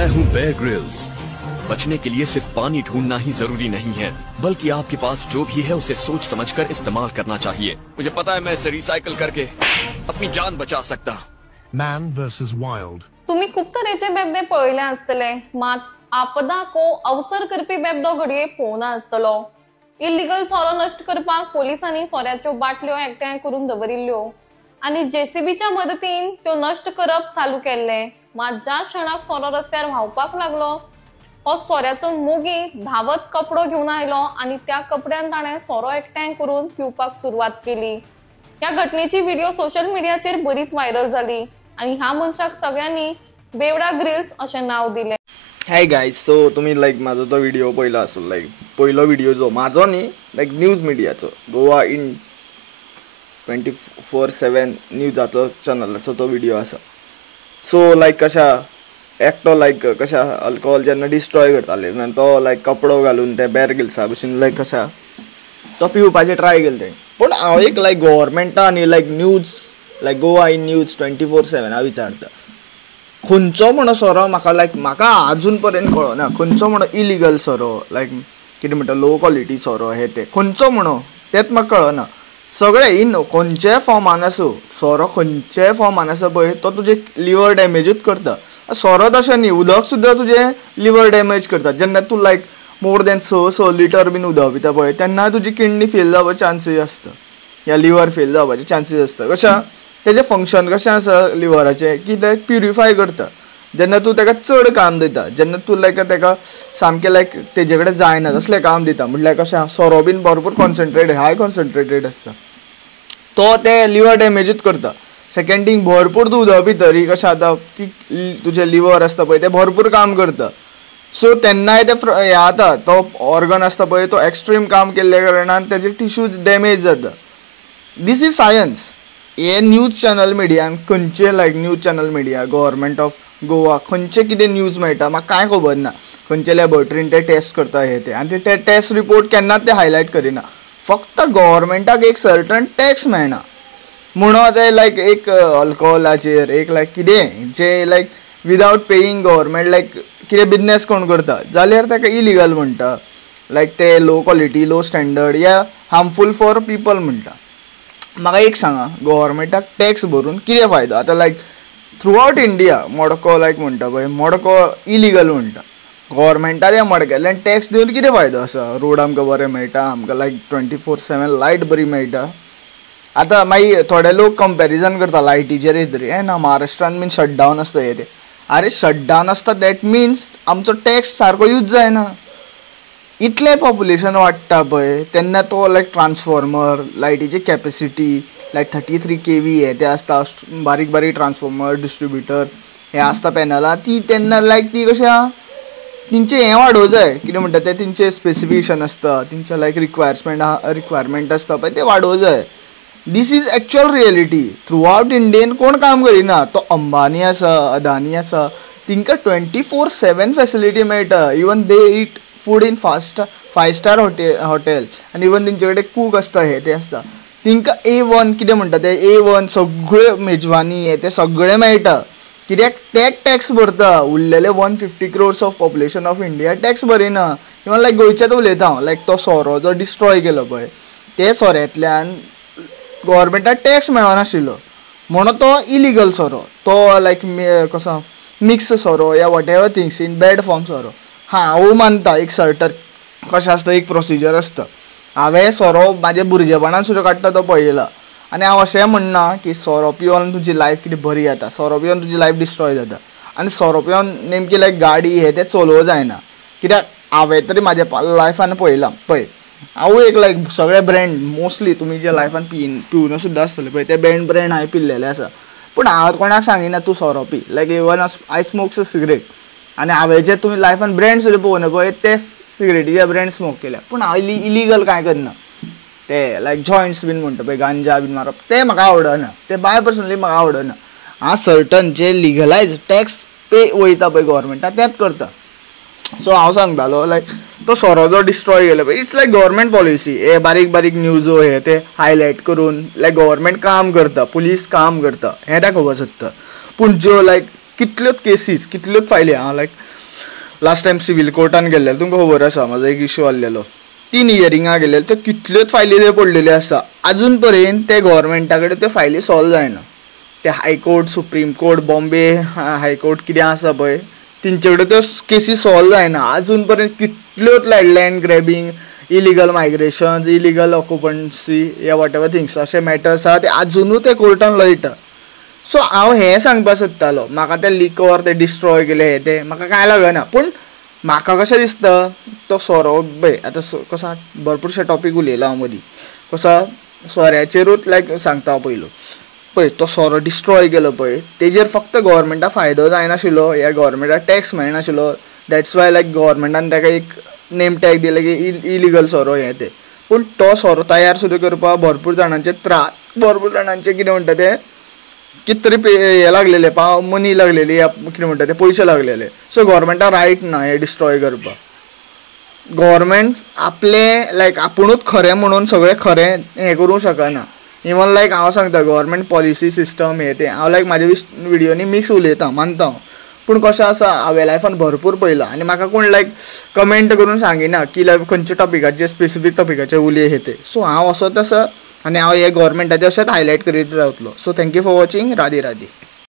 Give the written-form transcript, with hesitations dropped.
मैं हूँ Bear Grylls. बचने के लिए सिर्फ पानी ढूंढना ही जरूरी नहीं है, बल्कि आपके पास जो भी है उसे सोच समझकर इस्तेमाल करना चाहिए। मुझे पता है मैं इसे रिसाइकल करके अपनी जान बचा सकता। Man vs. Wild. तुम्ही खूप तरेचे बेबदे पळयले आसतले, मात आपदा को अवसर करपी बेबदो घडये पळोवना आसतलो। इल्लीगल सोरो नष्ट करपाक पोलिसांनी सोऱ्याच्यो बाटल्यो एकठांय करून दवरिल्ल्यो आनी जेसीबीच्या मदतीन त्यो नष्ट करप चालू केल्ले। मात ज्या क्षणाक सोरो रस्त्यार व्हांवपाक लागलो, हो सोऱ्याचो मोगी धावत कपडो घेवन आयलो आनी त्या कपड्यान ताणें सोरो एकठांय करून पिवपाक सुरवात केली। ह्या घटनेची व्हिडिओ सोशल मीडियाचेर बरीच व्हायरल जाली आणि ह्या मनशाक सगळ्यांनी बेवडा ग्रिल्स अशें नाव दिलें। हाय गायज, सो तुम्ही माझो तो व्हिडिओ पळयलो आसलो, पयलो व्हिडिओ जो म्हाजो न्ही, न्यूज मिडियाचो, गोवा इन 24/7 न्यूजाचो चॅनलाचो तो व्हिडिओ आसा। सो कशा एकटो कशा अल्कोहोल जेन्ना डिस्ट्रॉय करताले तो कपडो घालून ते बेयर ग्रिल्सा भशेन कशा तो पिवपाचे ट्राय केले। पण हांव एक गव्हर्मेंटा आनी न्यूज गोवा इन न्यूज 24/7 हांव विचारता, खंयचो म्हणो सोरो म्हाका अजून पर्यंत कळना, खंयचो म्हणो इलिगल सोरो कितें म्हणटा लो क्वॉलिटी सोरो हे ते खंयचो म्हणो तेच म्हाका कळना। सगळे इन खंयच्याय फॉर्मान आसूं सोरो, खंयच्याय फॉर्मान आसा पळय तो तुजे लिवर डॅमेजूच करता। सोरो तशें न्ही, उदक सुद्दां तुजें लिवर डॅमेज करता। जेन्ना तूं मोर दॅन 6 लिटर बीन उदक पिता पळय तेन्ना तुजी किडनी फेल जावपाचे चान्सीस आसता, या लिवर फेल जावपाचे चान्सीस आसता। कशें तेजें फंक्शन कशें आसा लिवराचें की ते प्युरिफाय करता। जेन्ना तूं ताका चड काम दिता, जेन्ना तूं ताका सामकें तेजे कडेन जायना तसलें काम दिता, म्हटल्यार कशें सोरो बीन भरपूर कॉन्सन्ट्रेटेड हाय कॉन्सन्ट्रेटेड आसता, तो ते लिवर डॅमेजूच करता। सेकंड थिंग, भरपूर तूं उदक पितरी कशें जाता की तुजें लिवर आसता पळय तें भरपूर काम करता। सो तेन्नाय ते हें जाता, तो ऑर्गन आसता पळय तो एक्स्ट्रीम काम केल्ल्या कारणान तेजे टिश्यूज डॅमेज जाता। This is science. हे न्यूज चॅनल मिडियान खंयचे news channel media government of Goa खंयचे कितें न्यूज मेळटा म्हाका कांय खबर ना। खंयचे लॅबोरेटरीन ते टेस्ट करता हे ते आनी ते टेस्ट रिपोर्ट केन्नाच ते हायलायट करिना। फक्त गव्हर्मेंटाक एक सर्टन टॅक्स मेळना म्हणून ते एक अल्कोहोलाचेर एक कितें जे विदावट पेयींग गव्हर्मेंट कितें बिजनेस कोण करता जाल्यार ताका इलिगल म्हणटा, ते लो क्वॉलिटी लो स्टँडर्ड या हार्मफूल फॉर पीपल म्हणटा। म्हाका एक सांगा, गव्हर्मेंटाक टॅक्स भरून कितें फायदो? आतां थ्रू आउट इंडिया मडको म्हणटा पळय, मडको इलिगल म्हणटा। गव्हर्मेंटाच्या मडक्यातल्यान टॅक्स दिवन कितें फायदो आसा? रोड आमकां बरें मेळटा, आमकां 24/7 लायट बरी मेळटा। आतां मागीर थोडे लोक कंपॅरिजन करता लायटीचेर येतरी ना महाराष्ट्रान बीन शटडावन आसता हे ते। अरे शटडावन आसता दॅट मिन्स आमचो टॅक्स सारको यूज जायना। इतलें पॉप्युलेशन वाडटा पळय तेन्ना तो ट्रान्सफॉर्मर लायटीची कॅपेसिटी 33 kV हे ते आसता, बारीक बारीक ट्रान्सफॉर्मर डिस्ट्रिब्युटर हे आसता पॅनलां ती तेन्ना ती कशें आहा तिंचे हें वाडोवं जाय, कितें म्हणटा ते तिंचे स्पेसिफिकेशन आसता, तिंचे रिक्वायरमेंट आसता पळय ते वाडोवं जाय। This is actual reality. Throughout इंडियेन कोण काम करिना, तो अंबानी आसा अदानी आसा तिंकां 24/7 फॅसिलिटी मेळटा। Even they eat food in 5 star hotel आनी इवन तेंचे कडेन कूक आसता हे ते आसता, तिंकां A1 कितें म्हणटा ते A1 सगळ्यो मेजवानी हे ते सगळें मेळटा। कित्याक ते टॅक्स भरता, उरलेले 150 crores of population of India tax भरिना। इवन गोंयचेच उलयता हांव, तो सोरो जो डिस्ट्रॉय केलो पळय ते सोऱ्यांतल्यान गव्हर्मेंटाक टॅक्स मेळनाशिल्लो म्हणून तो इलिगल सोरो, तो कसो मिक्स सोरो या whatever things in bad form सोरो। हांव मानता एक सर्टन कशें आसता, एक प्रोसिजर आसता। हांवें सोरो म्हाज्या भुरगेपणान सुद्दां काडटा तो पळयला आनी हांव अशें म्हणना की सोरो पिवन तुजी लायफ कितें बरी जाता, सोरो पिवन तुजी लायफ डिस्ट्रॉय जाता आनी सोरो पिवन नेमकी गाडी हे ते चलोवं जायना। कित्याक हांवें तरी म्हाज्या लायफान पळयलां पळय, हांव एक सगळे ब्रँड मोस्टली तुमी जे लायफान पिवन सुद्दां आसतले पळय ते ब्रँड हांवें पिल्लेले आसा, पूण हांव कोणाक सांगिना तूं सोरो P. Even I smokes a cigarette आनी हांवें जे तुमी लायफान ब्रँड सुद्दां पळोवना पळय ते सिगरेटीचे ब्रँड स्मोक केल्या, पूण हांव इलिगल कांय करना। ते जॉयंट्स बीन म्हणटा पळय गांजा बीन मारप ते म्हाका आवडना, ते बाय पर्सनली म्हाका आवडना। हांव सर्टन जे लिगलायज टॅक्स पे वयता पळय गव्हर्मेंटाक तेंच करता। सो हांव सांगतालो तो सोरो जो डिस्ट्रॉय केलो पळय इट्स गव्हर्मेंट पॉलिसी। हे बारीक बारीक न्यूजो हे ते हायलायट करून गव्हर्मेंट काम करता, पुलीस काम करता हें दाखोवपाक सोदता। पूण ज्यो कितल्योच केसीस कितल्योच फायली हांव लायक लास्ट टायम सिवील कोर्टान गेल्ले तुमकां खबर आसा म्हाजो एक इशू आसलेलो 3 हियरिंगां गेलेले त्यो कितल्योच फायली थंय पडलेल्यो आसा अजून पर्यंत ते गव्हर्मेंटा कडेन त्यो फायली सॉल्व जायना ते high court supreme court Bombay high court कितें आसा पळय तेंचे कडेन त्यो केसी सॉल्व जायना अजून पर्यंत कितल्योच land grabbing illegal migration illegal occupancy या वॉट एवर थिंग्स अशे मॅटर्स आसा ते अजुनूय ते कोर्टान लयता सो हांव हें सांगपाक सोदतालो म्हाका ते लिकोर ते डिस्ट्रॉय केले ते म्हाका कांय लागना पूण म्हाका कशें दिसता तो सोरो पळय आतां कसो भरपूरशे टॉपीक उलयला हांव मदीं कसो सोऱ्याचेरूच लायक सांगता हांव पयलो पळय तो सोरो डिस्ट्रॉय केलो पळय तेजेर फक्त गव्हर्मेंटाक फायदो जायनाशिल्लो या गव्हर्मेंटाक टॅक्स मेळनाशिल्लो दॅट्स वाय लायक गव्हर्मेंटान ताका एक नेम टॅग दिले की इलिगल सोरो हें ते पूण तो सोरो तयार सुद्दां करपाक भरपूर जाणांचे त्रास भरपूर जाणांचे कितें म्हणटा ते कितें तरी हे लागलेले मनी लागलेली या कितें म्हणटा ते पयशे लागलेले सो गव्हर्मेंटाक रायट ना हे डिस्ट्रॉय करपाक गव्हर्मेंट आपले लायक आपुणूच खरें म्हणून सगळें खरें हें करूंक शकना इवन लायक हांव सांगता गव्हर्मेंट पॉलिसी सिस्टम हे तें हांव लायक म्हाज्या विडियोनी मिक्स उलयता मानता हांव पूण कशें आसा हांवें लायफान भरपूर पळयलां आनी म्हाका कोण लायक कमेंट करून सांगिना की लायक खंयच्या टॉपिकाचेर स्पेसिफीक टॉपिकाचेर उलय हे ते सो हांव असोच आसा आनी हांव हे गव्हर्मेंटाचें अशेंच हायलायट करीत रावतलो so thank you for watching Radhe Radhe